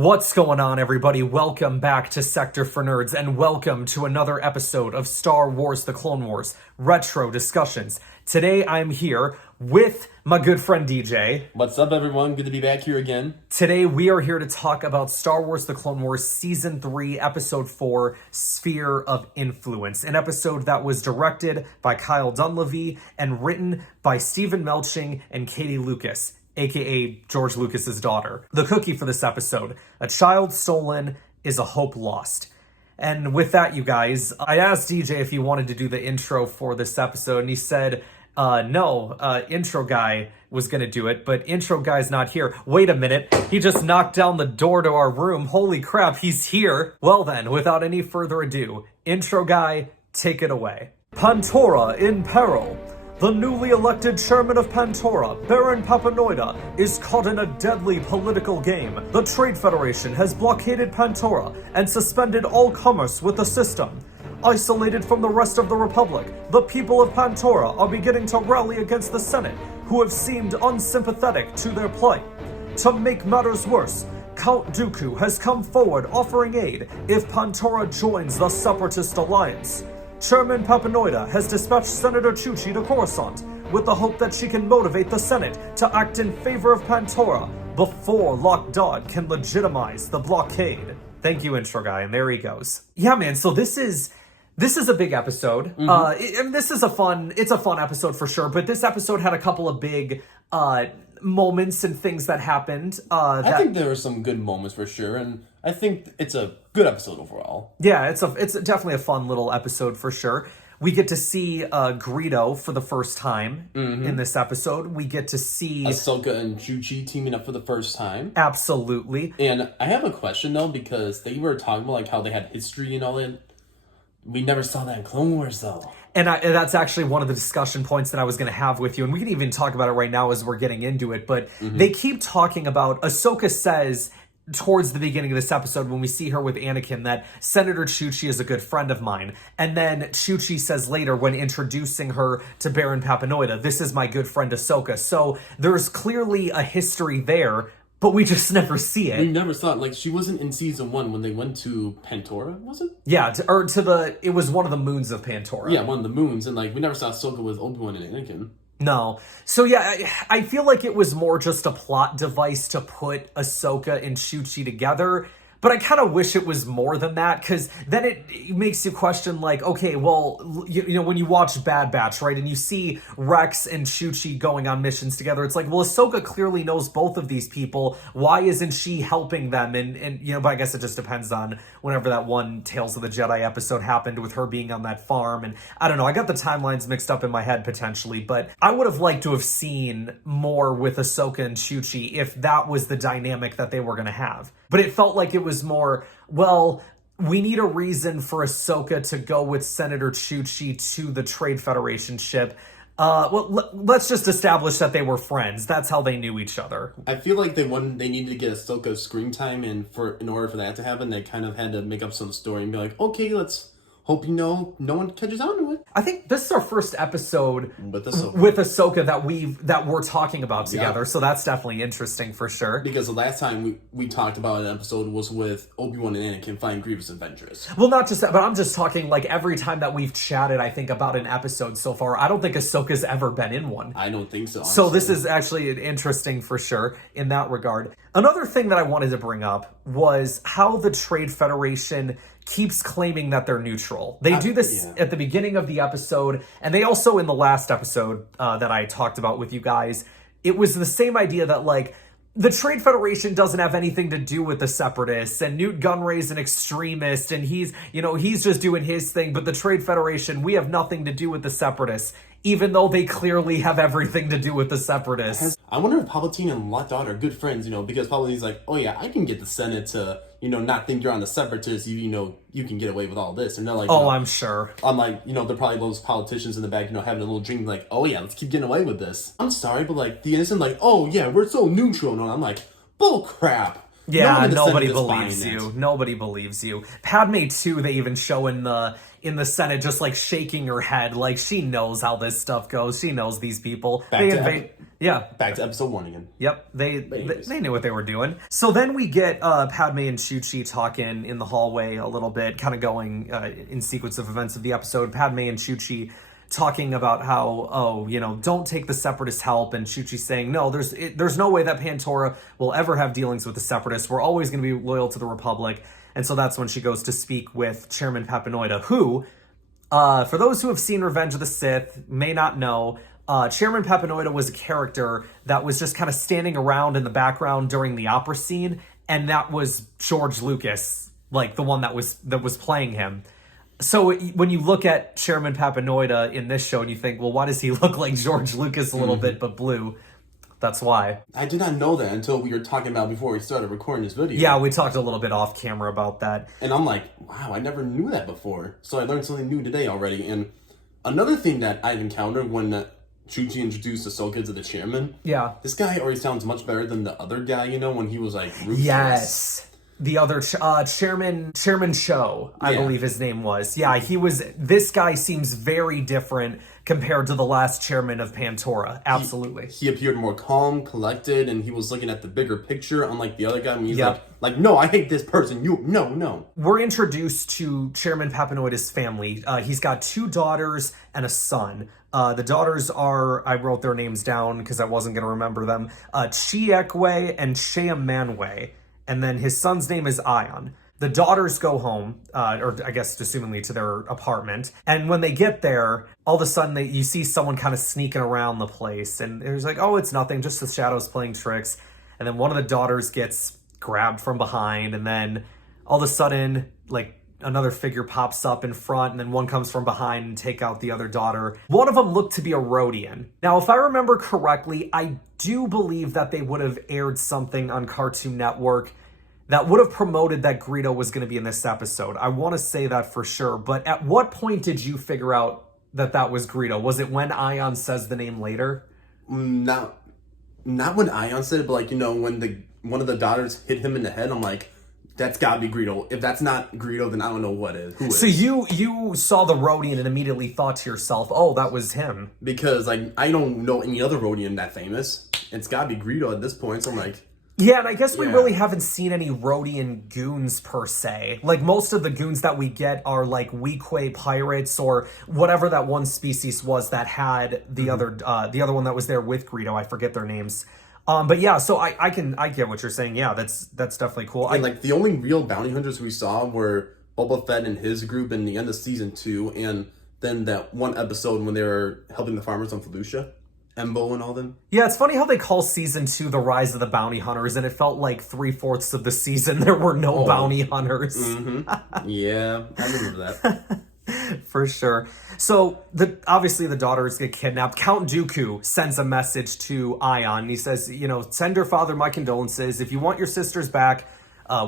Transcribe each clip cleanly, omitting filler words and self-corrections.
What's going on, everybody? Welcome back to Sector for Nerds, and welcome to another episode of Star Wars The Clone Wars Retro Discussions. Today, I'm here with my good friend DJ. What's up, everyone? Good to be back here again. Today, we are here to talk about Star Wars The Clone Wars Season 3, Episode 4, Sphere of Influence, an episode that was directed by Kyle Dunleavy and written by Stephen Melching and Katie Lucas, aka George Lucas's daughter. The cookie for this episode: a child stolen is a hope lost. And with that, you guys, I asked DJ if he wanted to do the intro for this episode, and he said, no, intro guy was gonna do it, but intro guy's not here. Wait a minute, he just knocked down the door to our room. Holy crap, he's here. Well then, without any further ado, intro guy, take it away. Pantora in peril. The newly elected chairman of Pantora, Baron Papanoida, is caught in a deadly political game. The Trade Federation has blockaded Pantora and suspended all commerce with the system. Isolated from the rest of the Republic, the people of Pantora are beginning to rally against the Senate, who have seemed unsympathetic to their plight. To make matters worse, Count Dooku has come forward offering aid if Pantora joins the Separatist Alliance. Chairman Papanoida has dispatched Senator Chuchi to Coruscant with the hope that she can motivate the Senate to act in favor of Pantora before Lock Dodd can legitimize the blockade. Thank you, intro guy, and there he goes. Yeah, man, so this is a big episode. This is a fun episode for sure, but this episode had a couple of big moments and things that happened. I think there were some good moments for sure, and I think it's a good episode overall. Yeah, it's definitely a fun little episode for sure. We get to see Greedo for the first time in this episode. We get to see Ahsoka and Chuchi teaming up for the first time. Absolutely. And I have a question though, because they were talking about like how they had history and all that. We never saw that in Clone Wars though. And that's actually one of the discussion points that I was going to have with you. And we can even talk about it right now as we're getting into it. But they keep talking about, Ahsoka says towards the beginning of this episode when we see her with Anakin that Senator Chuchi is a good friend of mine. And then Chuchi says later when introducing her to Baron Papanoida, this is my good friend Ahsoka. So there's clearly a history there, but we just never see it. We never saw it. Like, she wasn't in season 1 when they went to Pantora, was it? Yeah, it was one of the moons of Pantora. Yeah, one of the moons. And, like, we never saw Ahsoka with Obi-Wan and Anakin. No. So, yeah, I feel like it was more just a plot device to put Ahsoka and Chuchi together. But I kind of wish it was more than that, because then it makes you question, like, okay, well, you know, when you watch Bad Batch, right, and you see Rex and Chuchi going on missions together, it's like, well, Ahsoka clearly knows both of these people. Why isn't she helping them? And you know, but I guess it just depends on whenever that one Tales of the Jedi episode happened with her being on that farm. And I don't know, I got the timelines mixed up in my head potentially, but I would have liked to have seen more with Ahsoka and Chuchi if that was the dynamic that they were going to have. But it felt like it was more, well, we need a reason for Ahsoka to go with Senator Chuchi to the Trade Federation ship. Let's just establish that they were friends. That's how they knew each other. I feel like they needed to get Ahsoka screen time, and in order for that to happen, they kind of had to make up some story and be like, okay, let's hope no one catches on to it. I think this is our first episode with Ahsoka that we're talking about together, so that's definitely interesting for sure. Because the last time we talked about an episode was with Obi-Wan and Anakin fighting Grievous and Ventress. Well, not just that, but I'm just talking like every time that we've chatted, I think, about an episode so far, I don't think Ahsoka's ever been in one. I don't think so, honestly. So this is actually interesting for sure in that regard. Another thing that I wanted to bring up was how the Trade Federation keeps claiming that they're neutral. They do this at the beginning of the episode, and they also in the last episode that I talked about with you guys, it was the same idea that, like, the Trade Federation doesn't have anything to do with the Separatists, and Newt Gunray's an extremist, and he's just doing his thing, but the Trade Federation, we have nothing to do with the Separatists, even though they clearly have everything to do with the Separatists. I wonder if Palpatine and Lock Dodd are good friends, because Palpatine's like, oh yeah, I can get the Senate to, not think you're on the Separatists, you can get away with all this. And they're like, I'm sure. I'm like, they're probably those politicians in the back, having a little dream like, oh yeah, let's keep getting away with this. I'm sorry, but like, the innocent, like, oh yeah, we're so neutral. And I'm like, bull crap. Yeah, in the nobody Senate is believes buying you. that. Nobody believes you. Padme too, they even show in the Senate just like shaking her head, like she knows how this stuff goes. She knows these people. They invade. Yeah. Back to episode 1 again. Yep, they knew what they were doing. So then we get Padme and Chuchi talking in the hallway a little bit, kind of going in sequence of events of the episode. Padme and Chuchi talking about how, don't take the Separatist help, and Chuchi saying, no, there's no way that Pantora will ever have dealings with the Separatists. We're always going to be loyal to the Republic. And so that's when she goes to speak with Chairman Papanoida, who, for those who have seen Revenge of the Sith, may not know, Chairman Papanoida was a character that was just kind of standing around in the background during the opera scene, and that was George Lucas, like the one that was playing him. So when you look at Chairman Papanoida in this show and you think, well, why does he look like George Lucas a little bit but blue? That's why. I did not know that until we were talking about before we started recording this video. Yeah, we talked a little bit off camera about that. And I'm like, wow, I never knew that before. So I learned something new today already. And another thing that I've encountered when Chuchi introduced Ahsoka to the chairman. Yeah. This guy already sounds much better than the other guy, when he was like ruthless. Yes. The other Chairman Cho, I believe his name was. Yeah, this guy seems very different compared to the last chairman of Pantora. Absolutely. He appeared more calm, collected, and he was looking at the bigger picture, unlike the other guy when he's Yep. like, no, I hate this person. No. We're introduced to Chairman Papanoida's family. He's got 2 daughters and a son. The daughters are, I wrote their names down because I wasn't going to remember them, Chiekwe and Sheamanwe. And then his son's name is Ion. The daughters go home, or I guess assumingly to their apartment. And when they get there, all of a sudden you see someone kind of sneaking around the place. And there's like, oh, it's nothing, just the shadows playing tricks. And then one of the daughters gets grabbed from behind. And then all of a sudden, like, another figure pops up in front, and then one comes from behind and take out the other daughter. One of them looked to be a Rodian. Now, if I remember correctly, I do believe that they would have aired something on Cartoon Network that would have promoted that Greedo was going to be in this episode. I want to say that for sure. But at what point did you figure out that was Greedo? Was it when Ion says the name later? Not when Ion said it, but when one of the daughters hit him in the head, I'm like, that's gotta be Greedo. If that's not Greedo, then I don't know what is. Who is? So you saw the Rodian and immediately thought to yourself, oh, that was him. Because I don't know any other Rodian that famous. It's gotta be Greedo at this point, so I'm like... Yeah, and I guess we really haven't seen any Rodian goons per se. Like, most of the goons that we get are like Weequay pirates or whatever that one species was that had the other one that was there with Greedo. I forget their names. But yeah, so I get what you're saying. Yeah, that's definitely cool. And the only real bounty hunters we saw were Boba Fett and his group in the end of season 2, and then that one episode when they were helping the farmers on Felucia. Embo and all them. Yeah, it's funny how they call season 2 the Rise of the Bounty Hunters, and it felt like 3/4 of the season there were no bounty hunters. Mm-hmm. Yeah, I remember that. For sure. So, obviously the daughters get kidnapped. Count Dooku sends a message to Ion. He says, send your father my condolences. If you want your sisters back,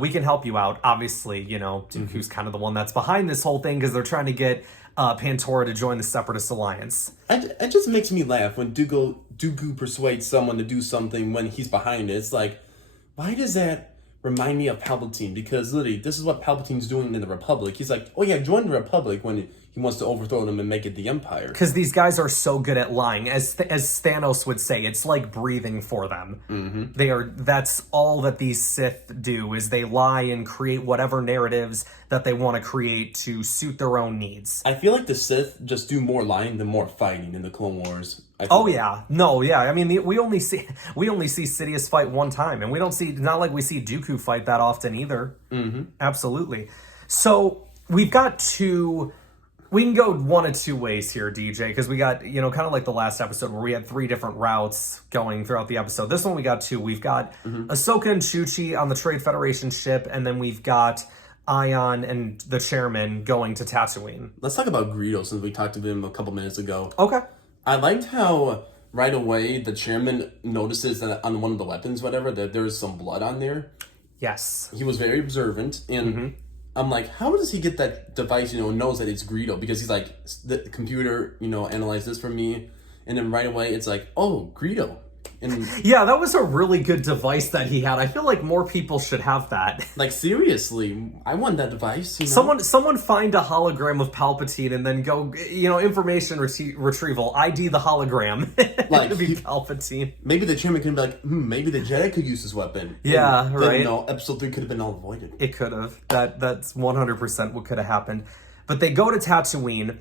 we can help you out. Obviously, Dooku's kind of the one that's behind this whole thing because they're trying to get Pantora to join the Separatist Alliance. It just makes me laugh when Dooku persuades someone to do something when he's behind it. It's like, why does that remind me of Palpatine? Because literally, this is what Palpatine's doing in the Republic. He's like, oh yeah, join the Republic when he wants to overthrow them and make it the Empire. Because these guys are so good at lying. As Thanos would say, it's like breathing for them. Mm-hmm. That's all that these Sith do, is they lie and create whatever narratives that they want to create to suit their own needs. I feel like the Sith just do more lying than more fighting in the Clone Wars. Yeah. No, yeah. I mean, we only see Sidious fight one time, and not like we see Dooku fight that often either. Mm-hmm. Absolutely. So we've got two. We can go one of two ways here, DJ, because we got, kind of like the last episode where we had 3 different routes going throughout the episode. This one we got 2. We've got Ahsoka and Chuchi on the Trade Federation ship, and then we've got Ion and the chairman going to Tatooine. Let's talk about Greedo, since we talked to him a couple minutes ago. Okay. I liked how right away the chairman notices that on one of the weapons, that there's some blood on there. Yes. He was very observant, and I'm like, how does he get that device, knows that it's Greedo? Because he's like, the computer, analyzed this for me. And then right away, it's like, oh, Greedo. And Yeah, that was a really good device that he had. I feel like more people should have that. like seriously, I want that device. You know? Someone find a hologram of Palpatine and then go, information retrieval. ID the hologram. Like, to be Palpatine. Maybe the chairman can be like, maybe the Jedi could use this weapon. Yeah, and right. Then, episode 3 could have been all avoided. It could have. That's 100% what could have happened. But they go to Tatooine.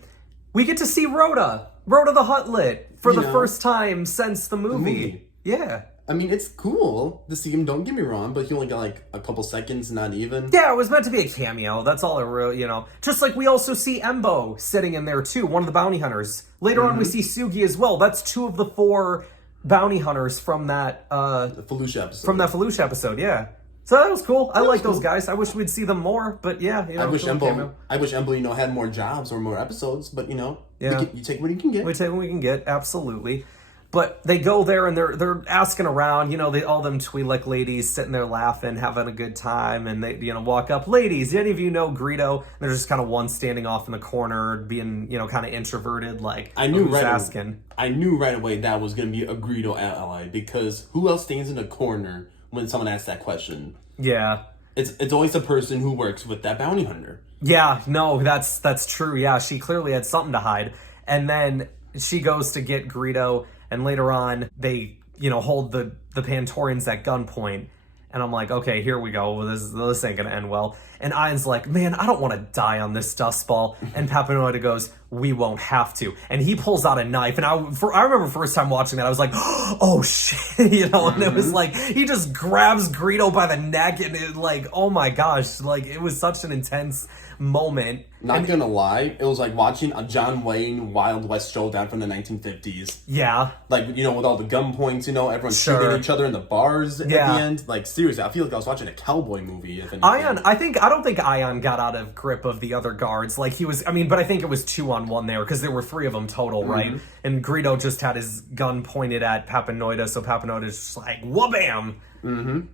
We get to see Rhoda the Huttlet, for the first time since the movie. Yeah. I mean, it's cool to see him, don't get me wrong, but he only got like a couple seconds, not even. Yeah, it was meant to be a cameo. That's all it really, Just like we also see Embo sitting in there too, one of the bounty hunters. Later on, we see Sugi as well. That's 2 of the 4 bounty hunters from that The Felucia episode. From that Felucia episode, yeah. So that was cool. I like those guys. I wish we'd see them more, but yeah, I wish Embo, had more jobs or more episodes, but Yeah. you take what you can get. We take what we can get, absolutely. But they go there and they're asking around, all them Twi'lek ladies sitting there laughing, having a good time, and they walk up, ladies, any of you know Greedo? And there's just kind of one standing off in the corner, being kind of introverted, like I knew who's right asking. I knew right away that was gonna be a Greedo ally, because who else stands in the corner when someone asks that question? Yeah. It's always the person who works with that bounty hunter. Yeah, no, that's true. Yeah, she clearly had something to hide. And then she goes to get Greedo, and later on they, hold the Pantorians at gunpoint. And I'm like, okay, here we go. This ain't gonna end well. And Ian's like, man, I don't want to die on this dust ball. And Papanoida goes, we won't have to. And he pulls out a knife. And I remember first time watching that, I was like, oh shit, And it was like, he just grabs Greedo by the neck, and it like, oh my gosh, like it was such an intense moment. Not gonna lie, it was like watching a John Wayne Wild West showdown from the 1950s. Yeah. Like, with all the gun points, everyone's shooting each other in the bars at the end. Like, seriously, I feel like I was watching a cowboy movie. If anything. Ion, I don't think Ion got out of grip of the other guards. Like, he was, but I think it was 2-on-1 there, because there were 3 of them total, right? And Greedo just had his gun pointed at Papanoida, so Papanoida's just like, wha-bam!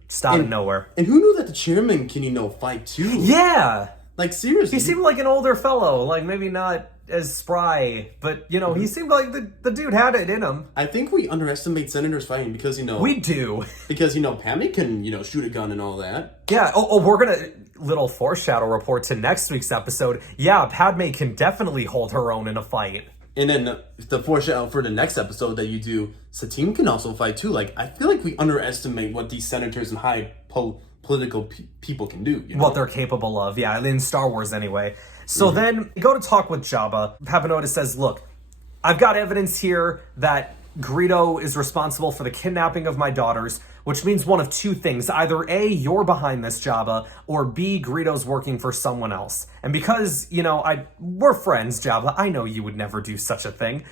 Just out of nowhere. And who knew that the chairman can, fight too? Yeah! Like, seriously. He seemed like an older fellow, like maybe not as spry, but he seemed like the dude had it in him. I think we underestimate senators fighting because we do, because Padme can shoot a gun and all that. Yeah. Oh, we're gonna little foreshadow report to next week's episode. Yeah, Padme can definitely hold her own in a fight. And then the foreshadow for the next episode that you do, Satine can also fight too. Like, I feel like we underestimate what these senators and high political people can do. What they're capable of, yeah, in Star Wars anyway. So then we go to talk with Jabba. Papanoida says, look, I've got evidence here that Greedo is responsible for the kidnapping of my daughters, which means one of 2 things. Either A, you're behind this, Jabba, or B, Greedo's working for someone else. And because, we're friends, Jabba, I know you would never do such a thing.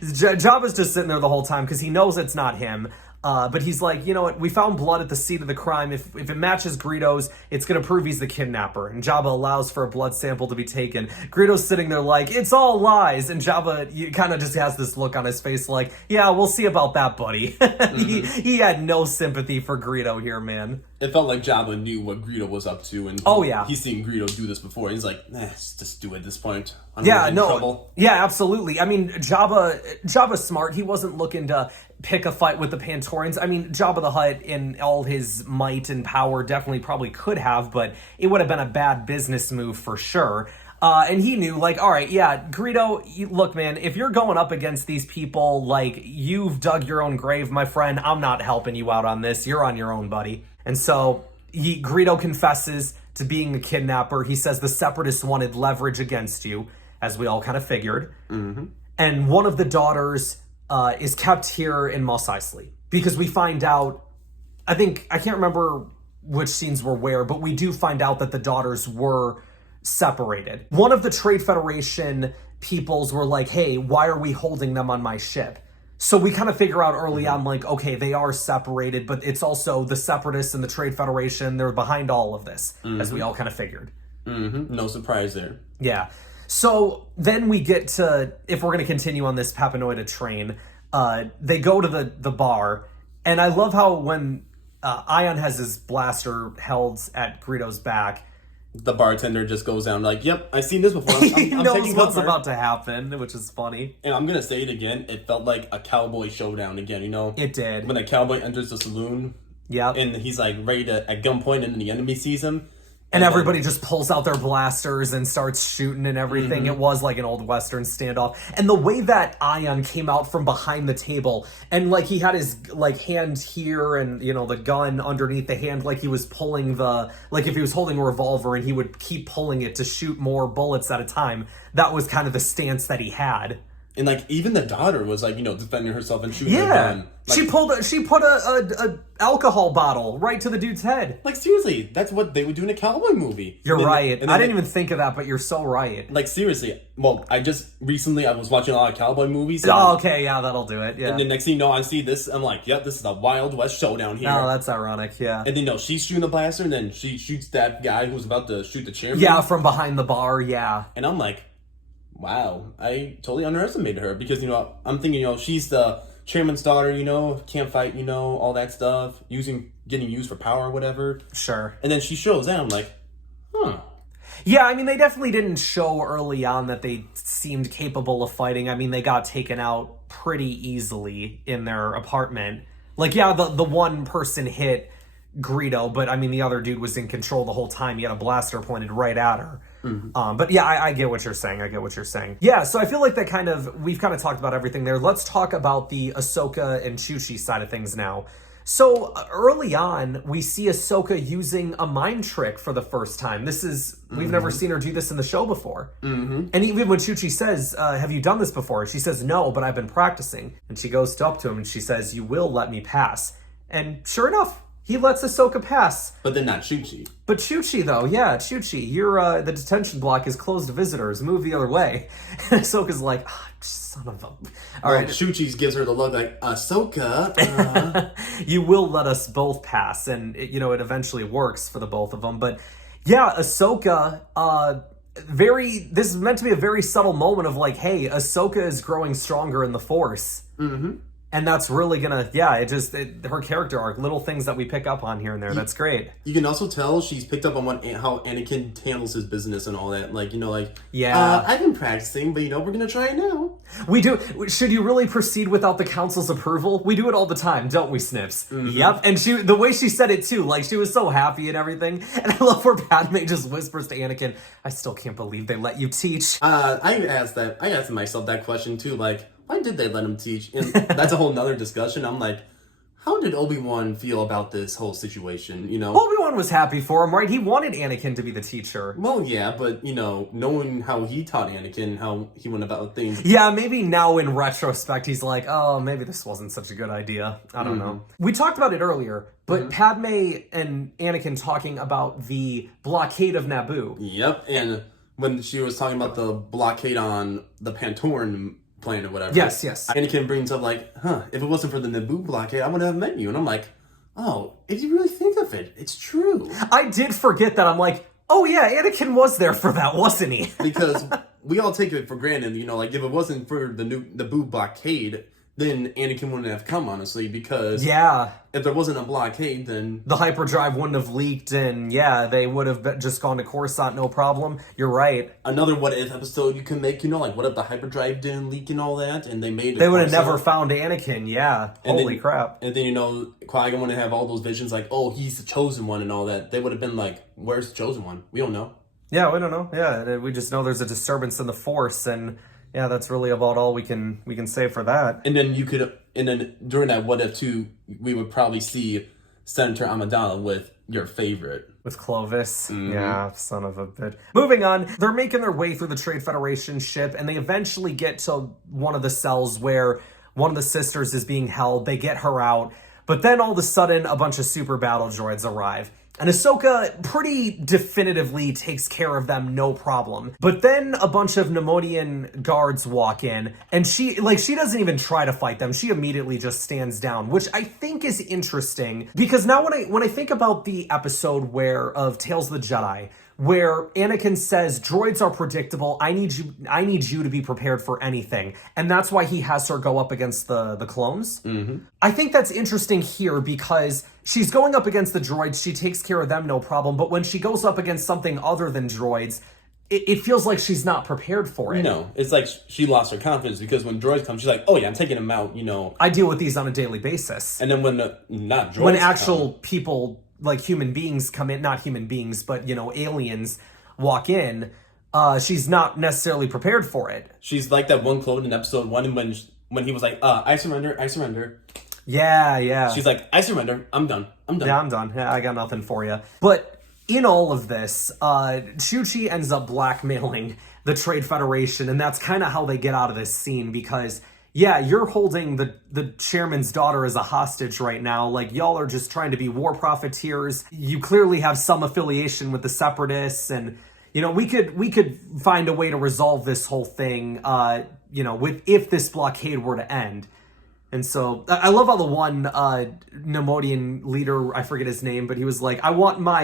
Jabba's just sitting there the whole time because he knows it's not him. But he's like, you know what, we found blood at the scene of the crime. If it matches Greedo's, it's going to prove he's the kidnapper. And Jabba allows for a blood sample to be taken. Greedo's sitting there like, it's all lies. And Jabba kind of just has this look on his face like, yeah, we'll see about that, buddy. He had no sympathy for Greedo here, man. It felt like Jabba knew what Greedo was up to. And he's seen Greedo do this before. He's like, just do it at this point. Trouble. Yeah, absolutely. I mean, Jabba's smart. He wasn't looking to pick a fight with the Pantorians. I mean, Jabba the Hutt in all his might and power definitely probably could have, but it would have been a bad business move for sure. And he knew, like, all right, yeah, Greedo, look, man, if you're going up against these people, like, you've dug your own grave, my friend. I'm not helping you out on this. You're on your own, buddy. And so Greedo confesses to being a kidnapper. He says the Separatists wanted leverage against you, as we all kind of figured. And one of the daughters is kept here in Mos Eisley, because we find out, I can't remember which scenes were where, but we do find out that the daughters were separated. One of the Trade Federation peoples were like, hey, why are we holding them on my ship? So we kind of figure out early on, like, okay, they are separated, but it's also the Separatists and the Trade Federation, they're behind all of this, as we all kind of figured. No surprise there. Yeah. So then we get to, if we're going to continue on this Papanoida train, they go to the bar, and I love how when Ion has his blaster held at Greedo's back, the bartender just goes down like, "Yep, I've seen this before. He I'm knows taking what's cover." about to happen, which is funny. And I'm gonna say it again. It felt like a cowboy showdown again. You know, It did. when a cowboy enters the saloon. Yep. And he's like ready to at gunpoint, and then the enemy sees him. And everybody just pulls out their blasters and starts shooting and everything. It was like an old Western standoff. And the way that Ion came out from behind the table and like he had his like hand here and, you know, the gun underneath the hand, like he was pulling like if he was holding a revolver and he would keep pulling it to shoot more bullets at a time. That was kind of the stance that he had. And like even the daughter was like, you know, defending herself and shooting her Yeah. gun. Like, She put a alcohol bottle right to the dude's head. like seriously, that's what they would do in a cowboy movie. You're And then- right. and then I didn't even think of that, but you're so right. like seriously. Well, I was watching a lot of cowboy movies. Oh, okay, yeah, that'll do it. Yeah. And the next thing you know, I see this. I'm like, yep, this is a Wild West showdown here. Oh, that's ironic, yeah. And then no, she's shooting the blaster, and then she shoots that guy who's about to shoot the chairman. Yeah, from behind the bar, yeah. And I'm like, wow, I totally underestimated her because, you know, I'm thinking, you know, she's the chairman's daughter, you know, can't fight, you know, all that stuff, getting used for power or whatever. Sure. And then she shows that. I'm like, huh. Yeah, I mean, they definitely didn't show early on that they seemed capable of fighting. I mean, they got taken out pretty easily in their apartment. Like, yeah, the one person hit Greedo, but I mean, the other dude was in control the whole time. He had a blaster pointed right at her. But yeah, I get what you're saying. Yeah, so I feel like we've kind of talked about everything there. Let's talk about the Ahsoka and Chuchi side of things now. So early on, we see Ahsoka using a mind trick for the first time. We've never seen her do this in the show before. And even when Chuchi says, have you done this before? She says, no, but I've been practicing. And she goes up to him and she says, you will let me pass. And sure enough, he lets Ahsoka pass. But then not Chuchi. But Chuchi, though, yeah, Chuchi, the detention block is closed to visitors. Move the other way. And Ahsoka's like, son of a... All right. Chuchi gives her the look like, Ahsoka. You will let us both pass. And, it eventually works for the both of them. But, yeah, Ahsoka... this is meant to be a very subtle moment of like, hey, Ahsoka is growing stronger in the Force. And that's really gonna, her character arc, little things that we pick up on here and there. That's great. You can also tell she's picked up on how Anakin handles his business and all that. Like, Yeah. I've been practicing, but we're gonna try it now. We do. Should you really proceed without the council's approval? We do it all the time, don't we, Snips? Yep. And the way she said it too, like she was so happy and everything. And I love where Padme just whispers to Anakin, I still can't believe they let you teach. I asked myself that question too, like, why did they let him teach? And that's a whole nother discussion. I'm like, how did Obi-Wan feel about this whole situation, Obi-Wan was happy for him, right? He wanted Anakin to be the teacher. Well, yeah, but, knowing how he taught Anakin, how he went about things. Yeah, maybe now in retrospect, he's like, oh, maybe this wasn't such a good idea. I don't know. We talked about it earlier, but Padme and Anakin talking about the blockade of Naboo. Yep, and when she was talking about the blockade on the Pantoran planet or whatever. Yes. Anakin brings up like, if it wasn't for the Naboo blockade, I wouldn't have met you. And I'm like, oh, if you really think of it, it's true. I did forget that. I'm like, oh yeah, Anakin was there for that, wasn't he? Because we all take it for granted, like if it wasn't for the Naboo blockade, then Anakin wouldn't have come, honestly, because if there wasn't a blockade, then the hyperdrive wouldn't have leaked, and they would have just gone to Coruscant, no problem. You're right. Another what if episode you can make, like what if the hyperdrive didn't leak and all that, and they made it. They would have never found Anakin. Yeah, holy crap. And then Qui-Gon wouldn't have all those visions like, oh, he's the chosen one and all that. They would have been like, where's the chosen one? We don't know. Yeah, we don't know. Yeah, we just know there's a disturbance in the Force, and. Yeah, that's really about all we can say for that. And then during that what if too, we would probably see Senator Amidala with your favorite. With Clovis. Yeah, son of a bitch. Moving on, they're making their way through the Trade Federation ship, and they eventually get to one of the cells where one of the sisters is being held. They get her out, but then all of a sudden, a bunch of super battle droids arrive. And Ahsoka pretty definitively takes care of them, no problem. But then a bunch of Nemodian guards walk in, and she doesn't even try to fight them. She immediately just stands down, which I think is interesting, because now when I think about the episode of Tales of the Jedi, where Anakin says, droids are predictable. I need you to be prepared for anything. And that's why he has her go up against the clones. Mm-hmm. I think that's interesting here because she's going up against the droids. She takes care of them, no problem. But when she goes up against something other than droids, it feels like she's not prepared for it. No, it's like she lost her confidence because when droids come, she's like, oh yeah, I'm taking them out, I deal with these on a daily basis. And then when not droids when actual people, like human beings come in, not human beings, but, aliens walk in, she's not necessarily prepared for it. She's like that one clone in episode 1 when he was like, I surrender, I surrender. Yeah. She's like, I surrender, I'm done. Yeah, I'm done. Yeah, I got nothing for you. But in all of this, Chuchi ends up blackmailing the Trade Federation, and that's kind of how they get out of this scene because, yeah, you're holding the chairman's daughter as a hostage right now. Like, y'all are just trying to be war profiteers. You clearly have some affiliation with the Separatists, and, we could find a way to resolve this whole thing, if this blockade were to end. And so I love how the one Nemodian leader, I forget his name, but he was like,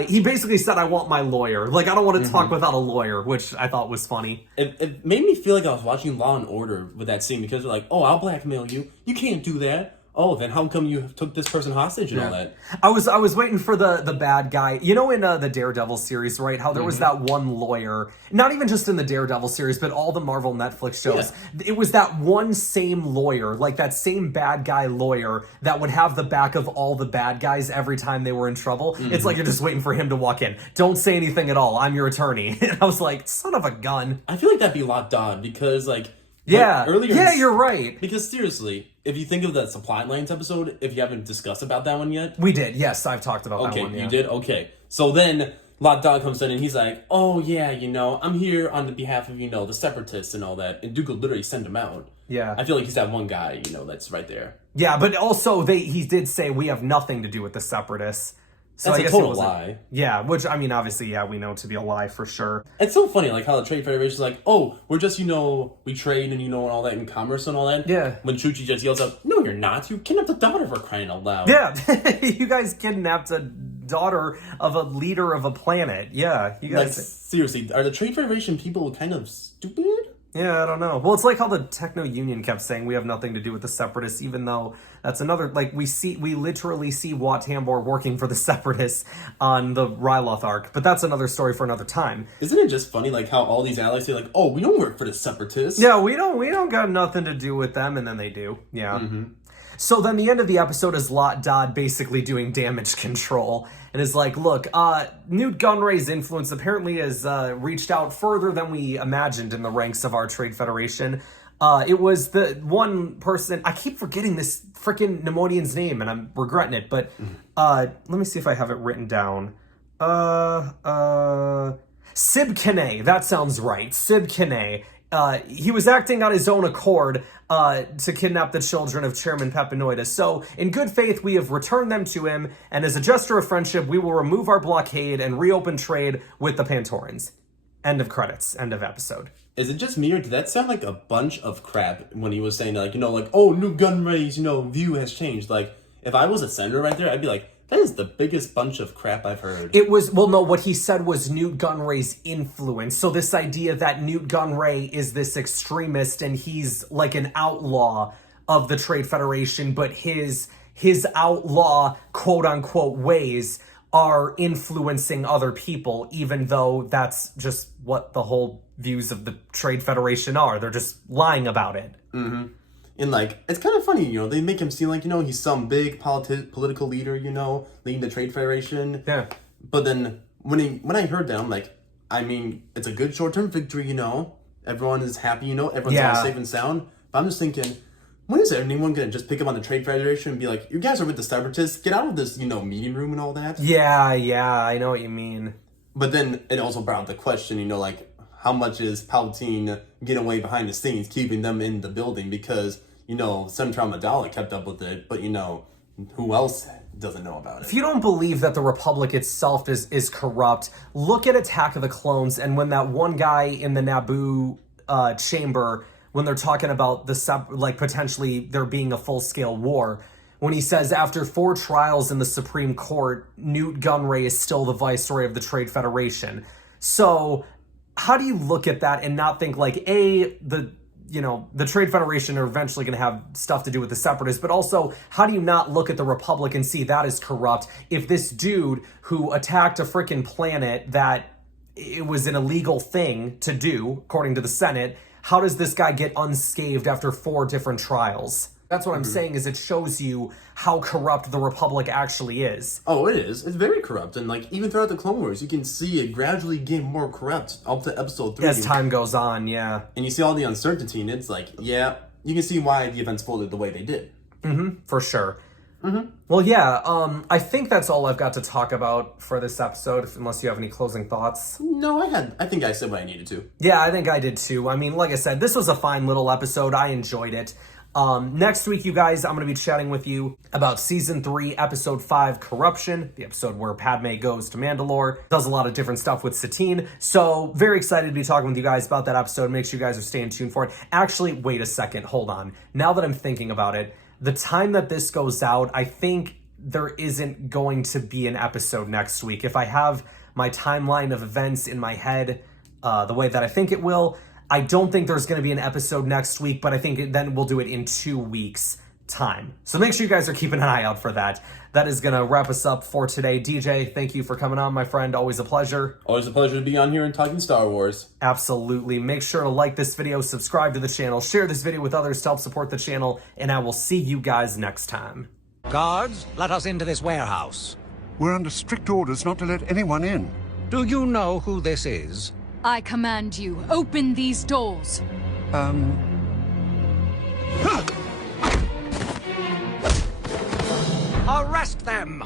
he basically said, I want my lawyer. Like, I don't want to talk without a lawyer, which I thought was funny. It made me feel like I was watching Law and Order with that scene because they're like, oh, I'll blackmail you. You can't do that. Oh, then how come you took this person hostage and all that? I was waiting for the bad guy. In the Daredevil series, right? How there was that one lawyer, not even just in the Daredevil series, but all the Marvel Netflix shows. Yeah. It was that one same lawyer, like that same bad guy lawyer that would have the back of all the bad guys every time they were in trouble. It's like you're just waiting for him to walk in. Don't say anything at all. I'm your attorney. And I was like, son of a gun. I feel like that'd be a lot odd because earlier. Yeah, you're right. Because seriously, if you think of the Supply Lines episode, if you haven't discussed about that one yet. We did, yes, I've talked about that one. Okay, you did? Okay. So then Lot Dog comes in and he's like, oh yeah, I'm here on the behalf of, the Separatists and all that. And Duke will literally send him out. Yeah. I feel like he's that one guy, that's right there. Yeah, but also he did say we have nothing to do with the Separatists. So that's a total lie. Yeah, which, obviously, we know to be a lie for sure. It's so funny, like, how the Trade Federation's like, oh, we're just, we trade and, and all that in commerce and all that. Yeah. When Chuchi just yells out, no, you're not. You kidnapped a daughter for crying out loud. Yeah. You guys kidnapped a daughter of a leader of a planet. Yeah. You guys. Like, seriously, are the Trade Federation people kind of stupid? Yeah, I don't know. Well, it's like how the Techno Union kept saying we have nothing to do with the Separatists, even though that's another, we literally see Wat Tambor working for the Separatists on the Ryloth arc, but that's another story for another time. Isn't it just funny, how all these allies say, oh, we don't work for the Separatists? Yeah, we don't got nothing to do with them, and then they do. Yeah. Mm-hmm. So then the end of the episode is Lot Dodd basically doing damage control and is like, look, Newt Gunray's influence apparently has reached out further than we imagined in the ranks of our Trade Federation. It was the one person, I keep forgetting this freaking Nemodian's name and I'm regretting it, but let me see if I have it written down. Sib Kane, that sounds right, Sib Kane. He was acting on his own accord to kidnap the children of Chairman Pepinoida. So, in good faith, we have returned them to him, and as a gesture of friendship, we will remove our blockade and reopen trade with the Pantorans. End of credits. End of episode. Is it just me, or did that sound like a bunch of crap when he was saying, oh, New Gunray's, view has changed? Like, if I was a senator right there, I'd be like, that is the biggest bunch of crap I've heard. It was, what he said was Newt Gunray's influence. So this idea that Newt Gunray is this extremist and he's like an outlaw of the Trade Federation, but his outlaw, quote unquote, ways are influencing other people, even though that's just what the whole views of the Trade Federation are. They're just lying about it. Mm-hmm. And, it's kind of funny, they make him seem like, he's some big political leader, leading the Trade Federation. Yeah. But then, when I heard that, I'm like, it's a good short-term victory, Everyone is happy, everyone's all safe and sound. But I'm just thinking, when is anyone going to just pick up on the Trade Federation and be like, you guys are with the Separatists, get out of this, meeting room and all that? Yeah, I know what you mean. But then, it also brought up the question, how much is Palpatine getting away behind the scenes, keeping them in the building? Because, Senator Amidala kept up with it, but, who else doesn't know about it? If you don't believe that the Republic itself is corrupt, look at Attack of the Clones, and when that one guy in the Naboo chamber, when they're talking about potentially there being a full-scale war, when he says after 4 trials in the Supreme Court, Newt Gunray is still the viceroy of the Trade Federation. So how do you look at that and not think like, the Trade Federation are eventually going to have stuff to do with the Separatists, but also how do you not look at the Republic and see that as corrupt if this dude who attacked a freaking planet that it was an illegal thing to do, according to the Senate, how does this guy get unscathed after 4 different trials? That's what I'm saying, is it shows you how corrupt the Republic actually is. Oh, it is. It's very corrupt. And, like, even throughout the Clone Wars, you can see it gradually get more corrupt up to episode 3. As time goes on, yeah. And you see all the uncertainty, and it's like, yeah, you can see why the events folded the way they did. For sure. Well, yeah, I think that's all I've got to talk about for this episode, unless you have any closing thoughts. No, I think I said what I needed to. Yeah, I think I did too. I mean, like I said, this was a fine little episode. I enjoyed it. Next week, you guys, I'm going to be chatting with you about Season 3, Episode 5, Corruption, the episode where Padme goes to Mandalore, does a lot of different stuff with Satine. So, very excited to be talking with you guys about that episode. Make sure you guys are staying tuned for it. Actually, wait a second. Hold on. Now that I'm thinking about it, the time that this goes out, I think there isn't going to be an episode next week. If I have my timeline of events in my head the way that I think it will, I don't think there's going to be an episode next week, but I think then we'll do it in 2 weeks' time. So make sure you guys are keeping an eye out for that. That is going to wrap us up for today. DJ, thank you for coming on, my friend. Always a pleasure. Always a pleasure to be on here and talking Star Wars. Absolutely. Make sure to like this video, subscribe to the channel, share this video with others to help support the channel, and I will see you guys next time. Guards, let us into this warehouse. We're under strict orders not to let anyone in. Do you know who this is? I command you, open these doors. Arrest them!